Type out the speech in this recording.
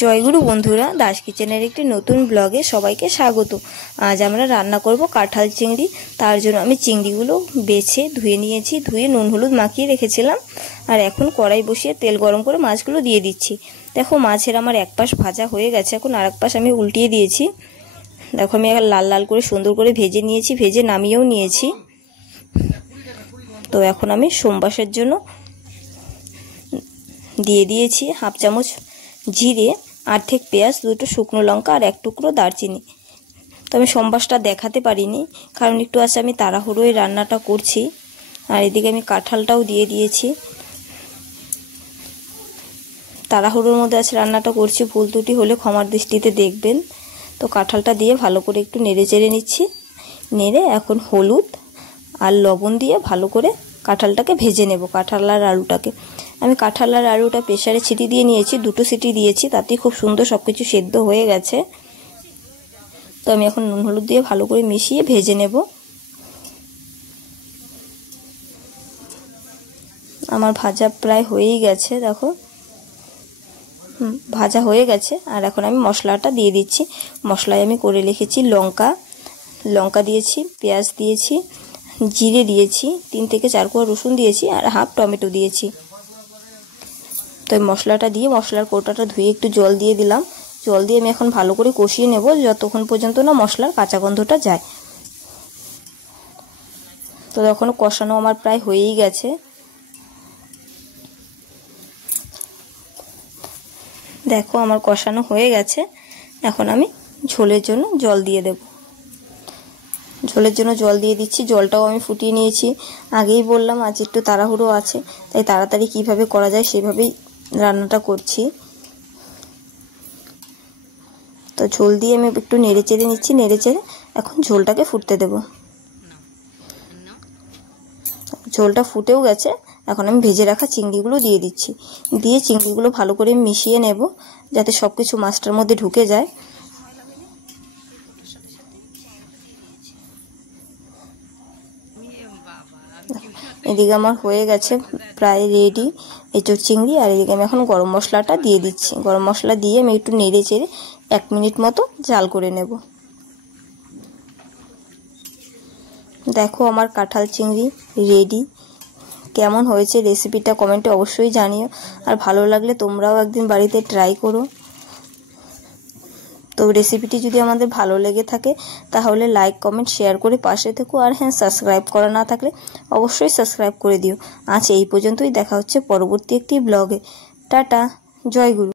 জয়গুরু বন্ধুরা, দাস কিচেনের একটি নতুন ব্লগে সবাইকে স্বাগত। আজ আমরা রান্না করব কাঁঠাল চিংড়ি। তার জন্য আমি চিংড়িগুলো বেছে ধুয়ে নিয়েছি, ধুয়ে নুন হলুদ মাখিয়ে রেখেছিলাম। আর এখন কড়াই বসিয়ে তেল গরম করে মাছগুলো দিয়ে দিচ্ছি। দেখো, মাছের আমার এক পাশ ভাজা হয়ে গেছে, এখন আর এক পাশ আমি উল্টিয়ে দিয়েছি। দেখো, আমি লাল লাল করে সুন্দর করে ভেজে নিয়েছি, ভেজে নামিয়েও নিয়েছি। তো এখন আমি সোমবাসের জন্য দিয়ে দিয়েছি হাফ চামচ জিরে, আর্ধেক পেঁয়াজ, দুটো শুকনো লঙ্কা আর এক টুকরো দারচিনি। তো আমি সম্বাসটা দেখাতে পারিনি, কারণ একটু আছে আমি তাড়াহুড়োয় রান্নাটা করছি। আর এদিকে আমি কাঁঠালটাও দিয়ে দিয়েছি। তাড়াহুড়োর মধ্যে আছে রান্নাটা করছি, ভুল ত্রুটি হলে ক্ষমার দৃষ্টিতে দেখবেন। তো কাঁঠালটা দিয়ে ভালো করে একটু নেড়ে চেড়ে নিচ্ছি। নেড়ে এখন হলুদ আর লবণ দিয়ে ভালো করে কাঁঠালটাকে ভেজে নেব। কাঁঠাল আর আলুটাকে আমি কাঁঠাল আর আলুটা প্রেসারে সিটি দিয়ে নিয়েছি, দুটো সিটি দিয়েছি, তাতেই খুব সুন্দর সব কিছু সেদ্ধ হয়ে গেছে। তো আমি এখন নুন হলুদ দিয়ে ভালো করে মিশিয়ে ভেজে নেব। আমার ভাজা প্রায় হয়েই গেছে, দেখো ভাজা হয়ে গেছে। আর এখন আমি মশলাটা দিয়ে দিচ্ছি। মশলায় আমি করে রেখেছি লঙ্কা দিয়েছি, পেঁয়াজ দিয়েছি, জিরে দিয়েছি, 3 থেকে 4 কোয়া রসুন দিয়েছি আর হাফ টমেটো দিয়েছি। তো এই মশলাটা দিয়ে মশলার কৌটাটা ধুয়ে একটু জল দিয়ে দিলাম। জল দিয়ে আমি এখন ভালো করে কষিয়ে নেব, যতক্ষণ পর্যন্ত না মশলার কাঁচা গন্ধটা যায়। তো তখন কষানো আমার প্রায় হয়েই গেছে। দেখো, আমার কষানো হয়ে গেছে। এখন আমি ঝোলের জন্য জল দিয়ে দেব। ঝোলের জন্য জল দিয়ে দিচ্ছি। জলটাও আমি ফুটিয়ে নিয়েছি। আগেই বললাম আজ একটু তাড়াহুড়ো আছে, তাই তাড়াতাড়ি কিভাবে করা যায় সেভাবেই রান্নাটা করছি। তো ঝোল দিয়ে আমি একটু নেড়ে চেড়ে নিচ্ছি। নেড়ে চেড়ে এখন ঝোলটাকে ফুটতে দেব। ঝোলটা ফুটেও গেছে। এখন আমি ভেজে রাখা চিংড়িগুলো দিয়ে দিচ্ছি। দিয়ে চিংড়িগুলো ভালো করে মিশিয়ে নেব, যাতে সব কিছু মাছটার মধ্যে ঢুকে যায়। এদিকে আমার হয়ে গেছে প্রায় রেডি এঁচোড় চিংড়ি। আর এদিকে আমি এখন গরম মশলাটা দিয়ে দিচ্ছি। গরম মশলা দিয়ে আমি একটু নেড়ে চেড়ে 1 মিনিট মতো জাল করে নেব। দেখো, আমার কাঁঠাল চিংড়ি রেডি। কেমন হয়েছে রেসিপিটা কমেন্টে অবশ্যই জানিও। আর ভালো লাগলে তোমরাও একদিন বাড়িতে ট্রাই করো। তো রেসিপিটি যদি আমাদের ভালো লেগে থাকে তাহলে লাইক কমেন্ট শেয়ার করে পাশে থেকো। আর হ্যাঁ, সাবস্ক্রাইব করা না থাকলে অবশ্যই সাবস্ক্রাইব করে দিও। আজ এই পর্যন্তই, দেখা হচ্ছে পরবর্তী একটি ব্লগে। টাটা, জয় গুরু।